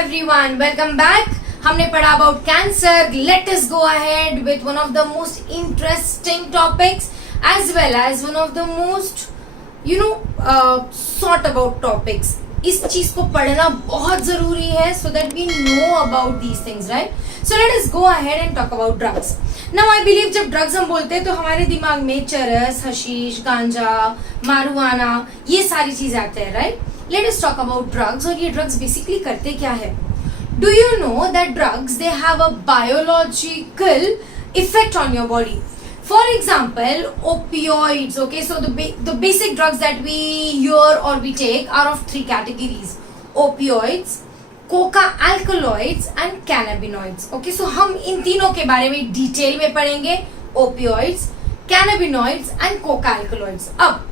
everyone, welcome back. हमने पढ़ा about cancer. Let us go ahead with one of the most interesting topics as well as one of the most sought about topics. इस चीज को पढ़ना बहुत जरूरी है so that we know about these things, right? So let us go ahead and talk about drugs. Now I believe जब drugs हम बोलते हैं तो हमारे दिमाग में चरस, हशीश, गांजा, मारुआना ये सारी चीज आते हैं, right? Let us talk about drugs. और ये drugs basically करते क्या है? Do you know that drugs they have a biological effect on your body? For example, opioids. Okay, so the basic drugs that we hear or we take are of three categories: opioids, coca alkaloids and cannabinoids. Okay, so हम इन तीनों के बारे में detail में पढ़ेंगे. opioids, cannabinoids and coca alkaloids. अब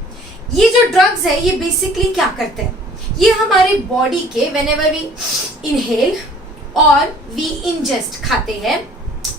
ये जो ड्रग्स है ये बेसिकली क्या करते हैं? ये हमारे बॉडी के whenever we inhale और we ingest खाते हैं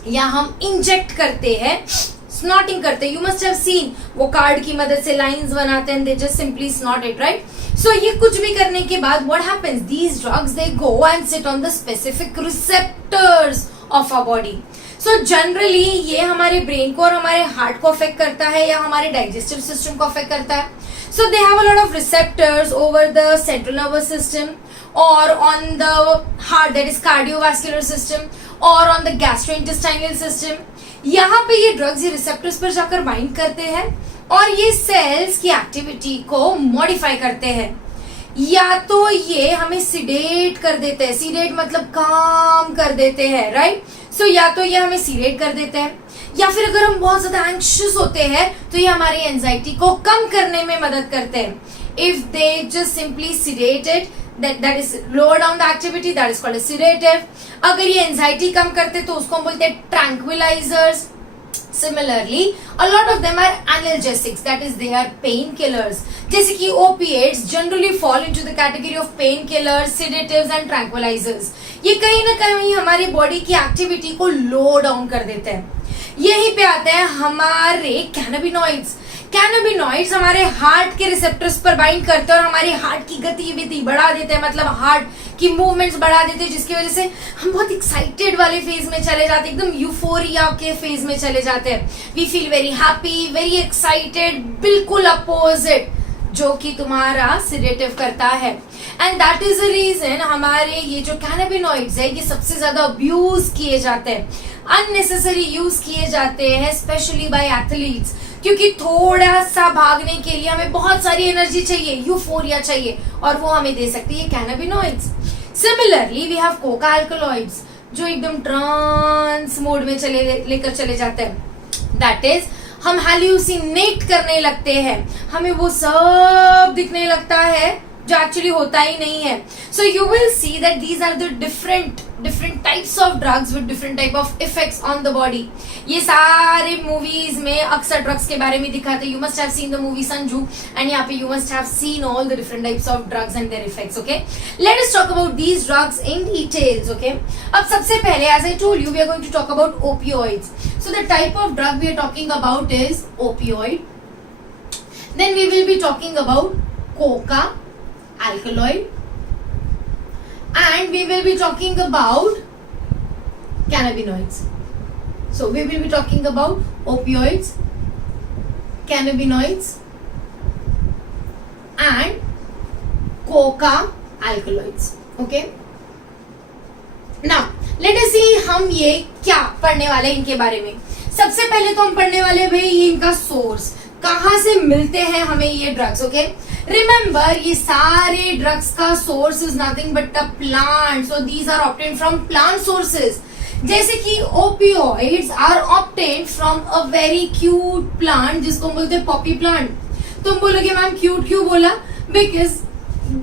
या हम इंजेक्ट करते हैं, स्नॉटिंग करते हैं. यू मस्ट हैव सीन वो कार्ड की मदद से लाइंस बनाते हैं, they just simply snort it, right? So ये कुछ भी करने के बाद what happens, these drugs they go and sit on the specific receptors of our body. So generally ये हमारे ब्रेन को और हमारे हार्ट को अफेक्ट करता है या हमारे डाइजेस्टिव सिस्टम को अफेक्ट करता है. So they have a lot of receptors over the central nervous system or on the heart, that is cardiovascular system, or on the gastrointestinal system. यहाँ पे ये ड्रग्स ये रिसेप्टर्स पर जाकर बाइंड करते हैं और ये सेल्स की एक्टिविटी को मॉडिफाई करते हैं. या तो ये हमें सिडेट कर देते हैं, सिडेट मतलब काम कर देते हैं, राइट? सो या तो ये हमें सिडेट कर देते हैं या फिर अगर हम बहुत ज्यादा एंग्शियस होते हैं तो ये हमारी एंजाइटी को कम करने में मदद करते हैं. If they just simply sedated, that is lower down the activity, that is called a sedative. अगर ये एंजाइटी कम करते तो उसको हम बोलते हैं tranquilizers. Similarly, a lot of them are analgesics, that is they are painkillers. जैसे कि opiates generally fall into the category of painkillers, sedatives and tranquilizers. ये कहीं ना कहीं हमारी बॉडी की एक्टिविटी को लो डाउन कर देते हैं. यहीं पे आते हैं हमारे कैनाबिनॉइड्स. कैनाबिनॉइड्स हमारे हार्ट के रिसेप्टर्स पर बाइंड करते हैं और हमारे हार्ट की गतिविधि बढ़ा देते हैं, मतलब हार्ट की मूवमेंट्स बढ़ा देते हैं, जिसकी वजह से हम बहुत एक्साइटेड वाले फेज में चले जाते हैं, एकदम यूफोरिया के फेज में चले जाते हैं. We feel very happy, very excited, बिल्कुल अपोजिट जो कि तुम्हारा सिडेटिव करता है. And that is the reason हमारे ये जो कैनाबिनॉइड्स है ये सबसे ज्यादा अब्यूज किए जाते हैं, अननेसेसरी यूज किए जाते हैं, स्पेशली बाय एथलीट्स, क्योंकि थोड़ा सा भागने के लिए हमें बहुत सारी एनर्जी चाहिए, यूफोरिया चाहिए, और वो हमें दे सकती है cannabinoids. Similarly we have coca alkaloids जो एकदम ट्रांस मोड में लेकर चले जाते हैं. दैट इज हम हैल्यूसिनेट करने लगते हैं, हमें वो सब दिखने लगता है जो एक्चुअली होता ही नहीं है. So you will see that these are the different types of drugs with different type of effects on the body. ये सारे मूवीज में अक्सर ड्रग्स के बारे में दिखाते हैं. You must have seen the movie Sanju and यहाँ पे you must have seen all the different types of drugs and their effects. Okay, let us talk about these drugs in details. Okay, अब सबसे पहले as I told you we are going to talk about opioids. So the type of drug we are talking about is opioid. Then we will be talking about coca alkaloid and we will be talking about cannabinoids. So we will be talking about opioids, cannabinoids and coca alkaloids. Okay, now let us see हम ये क्या पढ़ने वाले हैं इनके बारे में. सबसे पहले तो हम पढ़ने वाले भाई ये इनका सोर्स, कहाँ से मिलते हैं हमें ये ड्रग्स. ओके, रिमेंबर ये सारे ड्रग्स का source is nothing but a plant. So these are obtained from plant sources. जैसे कि opioids are obtained from a very cute plant जिसको बोलते हैं पॉपी प्लांट. तुम बोलोगे मैम क्यूट क्यों बोला? Because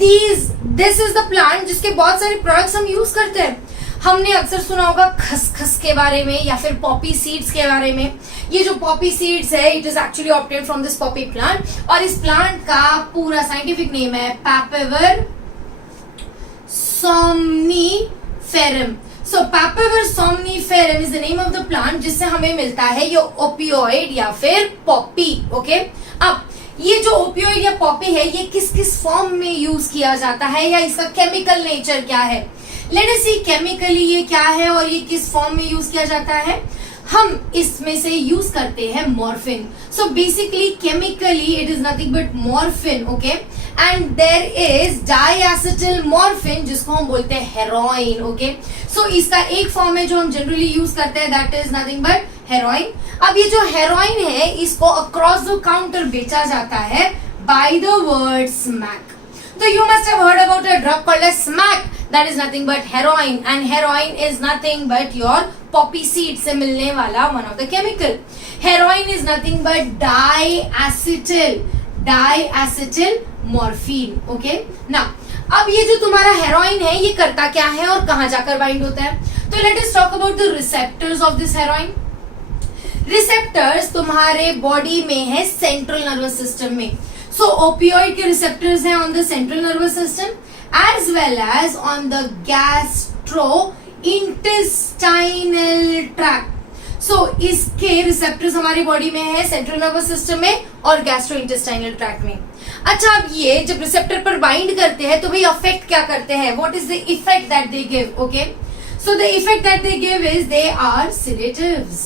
this is the plant जिसके बहुत सारे प्रोडक्ट्स हम यूज करते हैं. हमने अक्सर सुना होगा खसखस के बारे में या फिर पॉपी सीड्स के बारे में. ये जो पॉपी सीड्स है it is actually obtained from this poppy plant और इस प्लांट का पूरा साइंटिफिक नेम है papaver somniferum. So papaver somniferum is the name of the plant जिससे हमें मिलता है ये ओपियोइड या फिर पॉपी. ओके, अब ये जो ओपियोइड या पॉपी है ये किस किस फॉर्म में यूज किया जाता है या इसका केमिकल नेचर क्या है? लेट अस सी केमिकली ये क्या है और ये किस फॉर्म में यूज किया जाता है. हम इसमें से यूज करते हैं morphine. So basically chemically it is nothing but morphine. Okay, and there is diacetyl morphine जिसको हम बोलते हैं हेरोइन. ओके, सो इसका एक फॉर्म है जो हम जनरली यूज करते हैं, that is nothing but heroin. अब ये जो हेरोइन है इसको अक्रॉस द काउंटर बेचा जाता है by the word smack. So you must have heard about a drug called as smack. That is nothing but heroin, and heroin is nothing but your poppy seed से मिलने वाला one of the chemical. Heroin is nothing but diacetyl morphine. Okay. Now, अब ये जो तुम्हारा heroin है ये करता क्या है और कहाँ जाकर बाइंड होता है? तो let us talk about the receptors of this heroin. Receptors तुम्हारे बॉडी में है सेंट्रल नर्वस सिस्टम में. So opioid के receptors हैं on the central nervous system as well as on the gastrointestinal tract. So इसके receptors हमारी body में है central nervous system में और gastrointestinal tract में. अच्छा, अब ये जब receptor पर bind करते हैं तो भाई affect क्या करते हैं? What is the effect that they give? Okay, so the effect that they give is they are sedatives,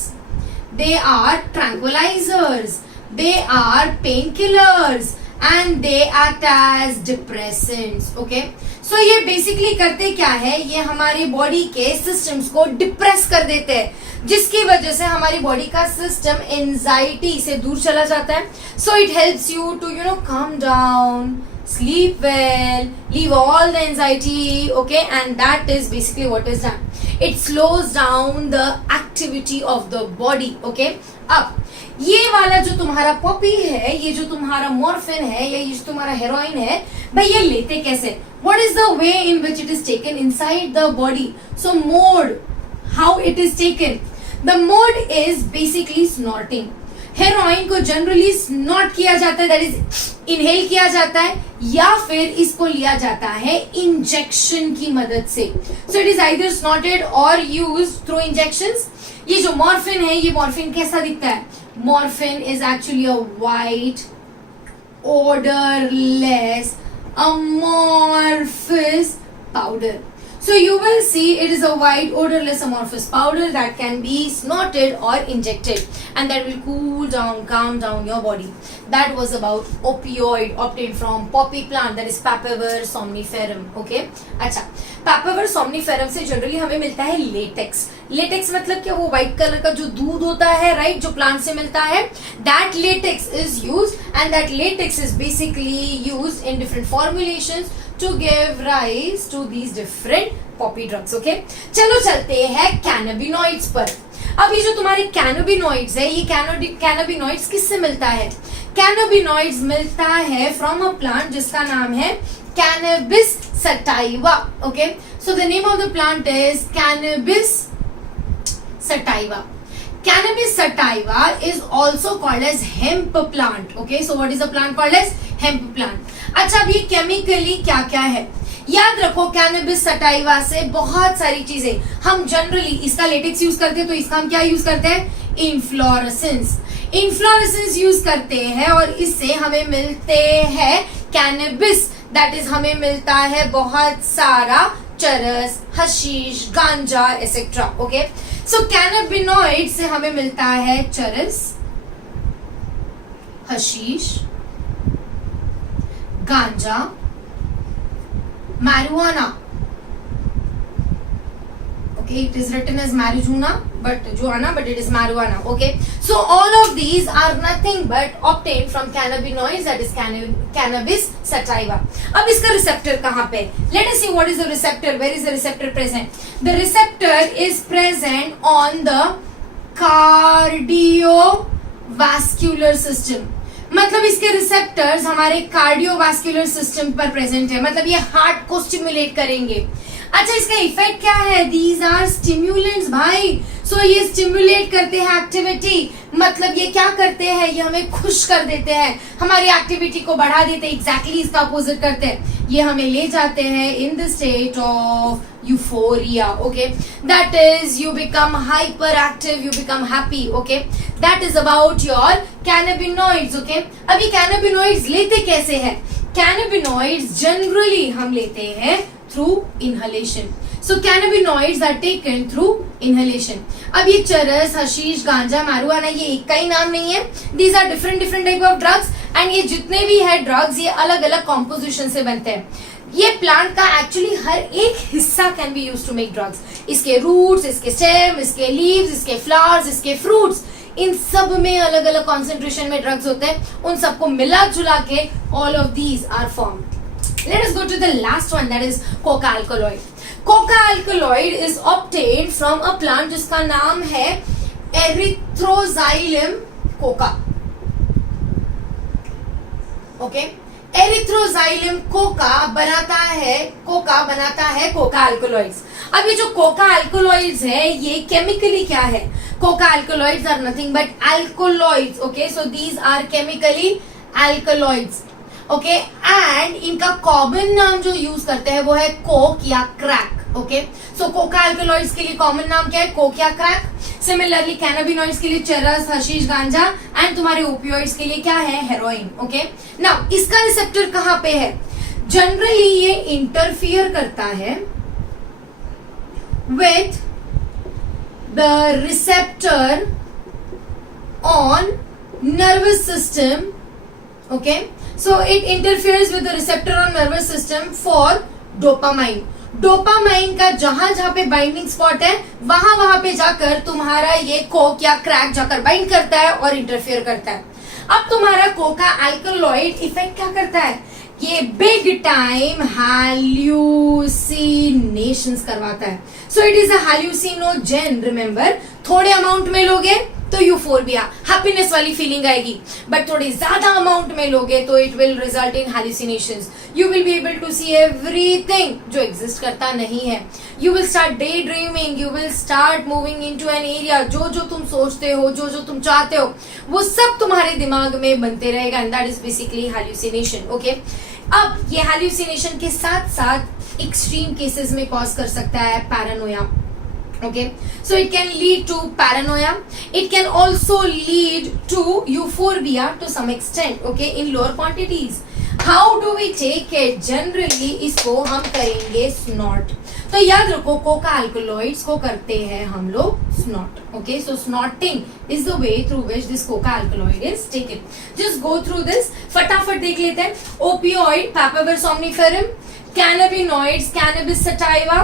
they are tranquilizers, they are painkillers and they act as depressants. Okay, so ये basically करते क्या है, ये हमारी body के systems को depress कर देते हैं जिसकी वजह से हमारी बॉडी का सिस्टम एंजाइटी से दूर चला जाता है. So it helps you to calm down, sleep well, leave all the anxiety. Okay, and that is basically what is done. It slows down the activity of the body. Okay, अब ये वाला जो तुम्हारा पॉपी है, ये जो तुम्हारा morphine है या ये जो तुम्हारा हेरोइन है, भाई ये लेते कैसे? What is the way in which it is taken inside the body? So mode, how it is taken? The mode is basically snorting. Heroin को जनरली स्नॉट किया जाता है, दैट इज इनहेल किया जाता है, या फिर इसको लिया जाता है इंजेक्शन की मदद से. सो इट इज आइदर स्नॉटेड और यूज्ड थ्रू इंजेक्शंस. ये जो मॉर्फिन है, ये मॉर्फिन कैसा दिखता है? Morphine is actually a white, odorless, amorphous powder. So you will see it is a white, odorless, amorphous powder that can be snorted or injected, and that will cool down, calm down your body. That was about opioid obtained from poppy plant, that is Papaver somniferum. Okay, अच्छा, Papaver somniferum से generally हमें मिलता है latex. Latex मतलब क्या? वो white colour का जो दूध होता है, राइट, जो प्लांट से मिलता है, that latex is used, and that latex is basically used in different formulations to give rise to these different poppy drugs. Okay, चलो चलते हैं cannabinoids पर. अब ये जो तुम्हारे cannabinoids है, ये cannabinoids किससे मिलता है? Cannabinoids मिलता है from a plant जिसका नाम है Cannabis sativa. Okay, so the name of the plant is Cannabis sativa. Cannabis sativa is also called as hemp plant. Okay, so what is the plant called as? Hemp plant. अच्छा, अब ये chemically क्या क्या है? याद रखो, cannabis sativa से बहुत सारी चीजें हम जनरली इसका लेटेक्स यूज करते हैं, तो इसका हम क्या यूज करते हैं? इन्फ्लोरेसेंस यूज करते हैं और इससे हमें मिलते हैं कैनबिस, दैट इज हमें मिलता है बहुत सारा चरस, हशीश, गांजा एक्सेट्रा. ओके, सो कैनाबिनॉइड से हमें मिलता है चरस, hashish, ganja, marijuana. Okay, it is written as marijuana, but it is marijuana. Okay, so all of these are nothing but obtained from cannabinoids, that is cannabis sativa. अब इसका receptor कहाँ पे? Let us see what is the receptor. Where is the receptor present? The receptor is present on the cardiovascular system. मतलब इसके receptors हमारे cardiovascular system पर present है, मतलब ये हार्ट को स्टिमुलेट करेंगे. अच्छा, इसका इफेक्ट क्या है? दीज आर स्टिम्युलेंट्स भाई. सो ये स्टिमुलेट करते हैं एक्टिविटी, मतलब ये क्या करते हैं? ये हमें खुश कर देते हैं, हमारी एक्टिविटी को बढ़ा देते हैं. एग्जैक्टली इसका अपोजिट करते हैं, ये हमें ले जाते हैं in the state of euphoria. Okay, that is you become hyper active, you become happy. Okay, that is about your cannabinoids. Okay, अभी कैनाबिनॉइड्स लेते कैसे हैं? कैनाबिनॉइड्स जनरली हम लेते हैं through inhalation. So cannabinoids are taken through inhalation. अब ये चरस, हशीश, गांजा, marijuana ये एक का ही नाम नहीं है. These are different type of drugs and ये जितने भी है drugs ये अलग अलग composition से बनते हैं. ये प्लांट का एक्चुअली हर एक हिस्सा can be use to make drugs. इसके रूट्स, इसके स्टेम, इसके लीव्स, इसके फ्लावर्स, इसके फ्रूट्स, इन सब में अलग अलग कॉन्सेंट्रेशन में ड्रग्स होते हैं. उन सबको मिला जुला के all of these are formed. Let us go to the last one, that is coca alkaloid. Coca alkaloid is obtained from a plant जिसका नाम है Erythroxylum coca. Okay? Erythroxylum Coca बनाता है कोका अल्कोलॉइड्स. अब ये जो कोका अल्कोलॉइड्स है ये केमिकली क्या है? Coca alkaloids are nothing but alkaloids. Okay, so these are chemically alkaloids. Okay, and इनका कॉमन नाम जो यूज करते हैं वो है कोक या crack. Okay, so coca alkaloids के लिए कॉमन नाम क्या है? कोक या क्रैक. सिमिलरली कैनाबिनॉइड्स के लिए चरस, हशीश, गांजा एंड तुम्हारे ओपियोइड्स के लिए क्या है? हेरोइन. ओके, नाउ इसका रिसेप्टर कहां पे है? जनरली ये इंटरफियर करता है with the receptor on nervous system. Okay, so it interferes with the receptor on nervous system for dopamine. Dopamine का जहां जहां पे बाइंडिंग स्पॉट है वहां पे जाकर तुम्हारा ये कोक या क्रैक जाकर बाइंड करता है और इंटरफियर करता है. अब तुम्हारा कोका अल्कलॉइड इफेक्ट क्या करता है? ये बिग टाइम हैल्यूसिनेशंस करवाता है. So it is a hallucinogen. Remember, थोड़े अमाउंट में लोगे तो यूफोर्बिया, हैप्पीनेस वाली फीलिंग आएगी, बट थोड़ी ज्यादा अमाउंट में लोगे तो it will result in hallucinations. You will be able to see everything जो एग्जिस्ट करता नहीं है. You will start day dreaming, you will start moving into an area. जो तुम सोचते हो, जो तुम चाहते हो, वो सब तुम्हारे दिमाग में बनते रहेगा and that is basically hallucination. Okay, अब ये हैल्यूसिनेशन के साथ साथ एक्सट्रीम केसेस में कॉज कर सकता है Paranoia. Okay, so it can lead to paranoia. It can also lead to euphorbia to some extent. Okay, in lower quantities. How do we take it? Generally इसको हम करेंगे snort. तो याद रखो कोका अल्कोलॉइड्स को करते हैं हम लोग snort. Okay, so snorting is the way through which this coca alkaloid is taken. Just go through this. फटाफट देख लेते हैं. Opioid, papaver somniferum, cannabinoids, cannabis sativa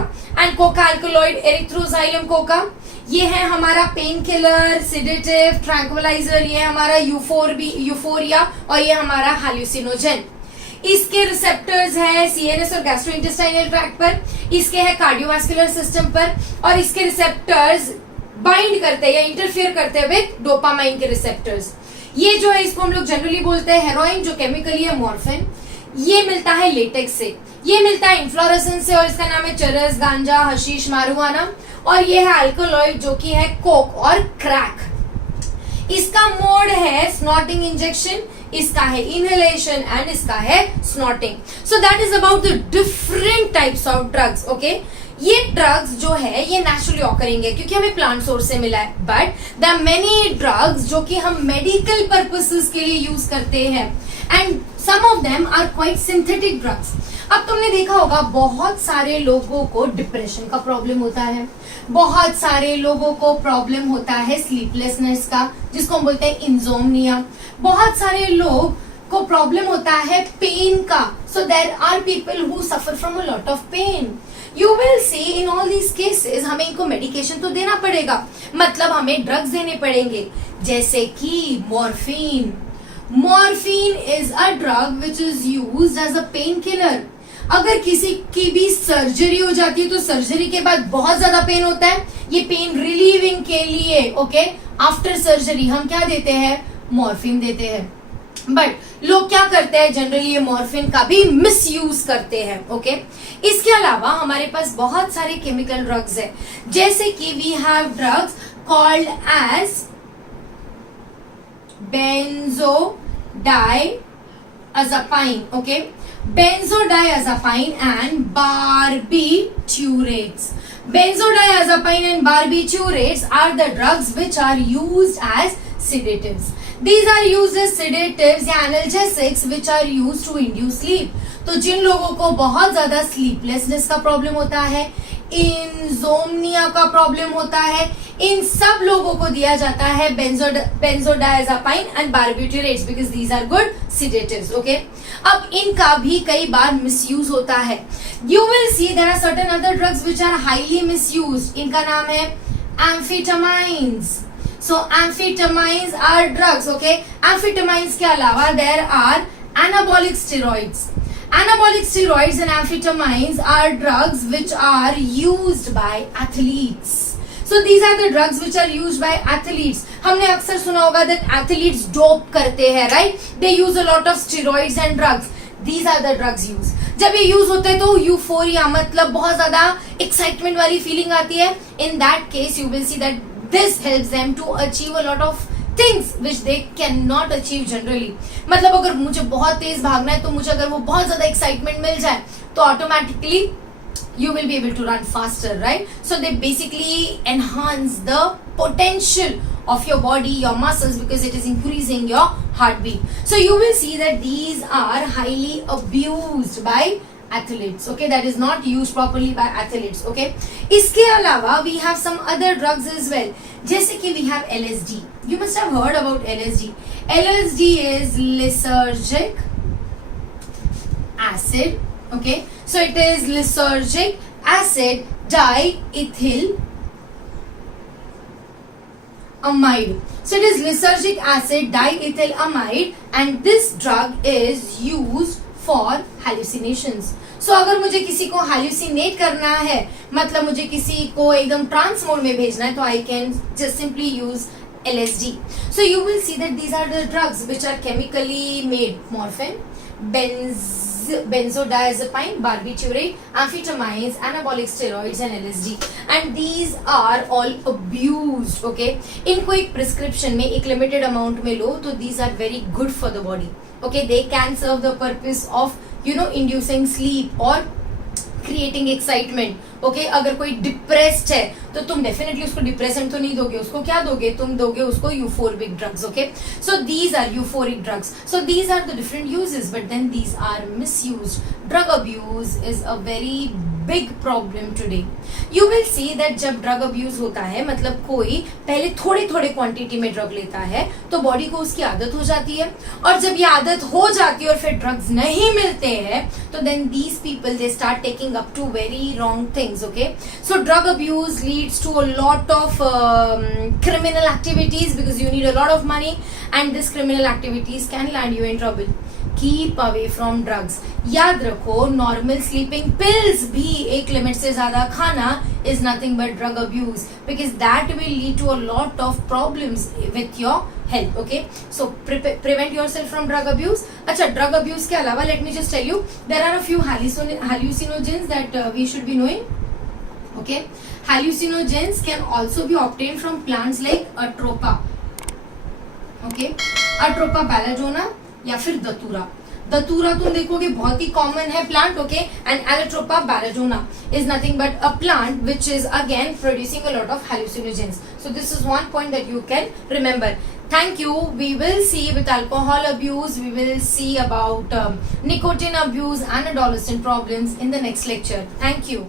and coca alkaloid erythroxylum coca. ये है हमारा पेन किलर, सिडेटिव, ट्रैंक्विलाइजर. ये है हमारा यूफोरिया और ये हमारा हैल्यूसिनोजेन. इसके रिसेप्टर्स है सीएनएस और गैस्ट्रोइंटेस्टाइनल ट्रैक्ट पर, इसके है कार्डियोवास्कुलर सिस्टम पर, और इसके रिसेप्टर्स बाइंड करते हैं या इंटरफियर करते हैं विद डोपामाइन के रिसेप्टर्स. ये जो है इसको हम लोग जनरली बोलते हैं हेरोइन, जो केमिकली है मॉर्फिन. ये मिलता है लेटेक्स से, ये मिलता है इन्फ्लोरेसेंस से और इसका नाम है चरस, गांजा, हशीश, मारुआना. और ये है अल्कोलॉइड जो कि है कोक और क्रैक. इसका मोड है स्नॉटिंग इंजेक्शन, इसका है इनहेलेशन एंड इसका है snorting. So that is about the different types of drugs. Okay, ये ड्रग्स जो है ये नेचुरली ऑकरिंग है क्योंकि हमें प्लांट सोर्स से मिला है. But there are many drugs जो कि हम मेडिकल पर्पसेस के लिए यूज करते हैं and some of them are quite synthetic drugs. अब तुमने देखा होगा बहुत सारे लोगों को डिप्रेशन का प्रॉब्लम होता है, बहुत सारे लोगों को प्रॉब्लम होता है स्लीपलेसनेस का जिसको हम बोलते हैं इंसोम्निया. बहुत सारे लोग को प्रॉब्लम होता है पेन का. So there are people who suffer from a lot of pain. You will see in all these cases हमें इनको मेडिकेशन तो देना पड़ेगा, मतलब हमें ड्रग्स देने पड़ेंगे जैसे कि morphine. Morphine is a drug which is used as a pain killer. अगर किसी की भी सर्जरी हो जाती है तो सर्जरी के बाद बहुत ज्यादा पेन होता है, ये पेन रिलीविंग के लिए ओके आफ्टर सर्जरी हम क्या देते हैं? मॉर्फिन देते हैं. बट लोग क्या करते हैं जनरली ये मॉर्फिन का भी मिस यूज करते हैं. ओके, इसके अलावा हमारे पास बहुत सारे केमिकल ड्रग्स है जैसे कि we have drugs called as benzodiazepine. Okay, benzodiazepine and barbiturates. Benzodiazepine and barbiturates are the drugs which are used as sedatives. These are used as sedatives या analgesics which are used to induce sleep. तो जिन लोगों को बहुत ज्यादा sleeplessness का problem होता है, insomnia का प्रॉब्लम होता है, इन सब लोगों को दिया जाता है benzodiazepine and barbiturates because these are good sedatives. Okay, अब इनका भी कई बार मिसयूज होता है. You will see there are certain other drugs which are highly misused. इनका नाम है एम्फेटामाइंस. So amphetamines are drugs. Okay, amphetamines के अलावा there are anabolic steroids. Anabolic steroids and amphetamines are drugs which are used by athletes. So these are the drugs which are used by athletes. हमने अक्सर सुना होगा that athletes dope करते हैं, right? They use a lot of steroids and drugs. These are the drugs used. जब ये use होते हैं तो यूफोरिया मतलब बहुत ज्यादा एक्साइटमेंट वाली फीलिंग आती है. In that case you will see that this helps them to achieve a lot of things which they cannot achieve generally. मतलब अगर मुझे बहुत तेज भागना है तो मुझे अगर वो बहुत ज्यादा एक्साइटमेंट मिल जाए तो automatically you will be able to run faster, right? So they basically enhance the potential of your body, your muscles, because it is increasing your heartbeat. So you will see that these are highly abused by athletes. Okay, that is not used properly by athletes. Okay, इसके अलावा we have some other drugs as well. जैसे कि we have LSD. You must have heard about LSD. LSD is lysergic acid. Okay, so it is lysergic acid diethyl amide. So it is lysergic acid diethyl amide and this drug is used for hallucinations. So अगर मुझे किसी को hallucinate करना है, मतलब मुझे किसी को एकदम ट्रांस मोड में भेजना है, तो I can just simply use LSD. So you will see that these are the drugs which are chemically made: morphine, benzodiazepine, barbiturate, amphetamines, anabolic steroids and LSD. And these are all abused. Okay, इनको एक prescription में एक limited amount में लो तो these are very good for the body. Okay, they can serve the purpose of inducing sleep or creating excitement. Okay, अगर कोई depressed है तो तुम डेफिनेटली उसको डिप्रेसेंट तो नहीं दोगे, उसको क्या दोगे, तुम दोगे उसको euphoric drugs. Okay, so these are euphoric drugs. So these are the different uses but then these are misused. Drug abuse is a very big problem today. You will see that जब drug abuse होता है मतलब कोई पहले थोड़े थोड़े quantity में drug लेता है तो बॉडी को उसकी आदत हो जाती है, और जब ये आदत हो जाती है और फिर ड्रग्स नहीं मिलते हैं तो then these people they start taking up to very wrong things. Okay, so drug abuse leads to a lot of criminal activities because you need a lot of money and this criminal activities can land you in trouble. Keep away from drugs. याद रखो normal sleeping pills भी एक limit से ज्यादा खाना is nothing but drug abuse because that will lead to a lot of problems with your health. Okay, so prevent yourself from drug abuse. अच्छा, drug abuse के अलावा let me just tell you there are a few hallucinogens that we should be knowing. Okay, hallucinogens can also be obtained from plants like atropa. Okay, atropa balladona या फिर दतूरा. दतूरा तुम देखोगे बहुत ही common है plant. Okay, and atropa belladonna is nothing but a plant which is again producing a lot of hallucinogens. So this is one point that you can remember. Thank you. We will see with alcohol abuse, we will see about nicotine abuse and adolescent problems in the next lecture. Thank you.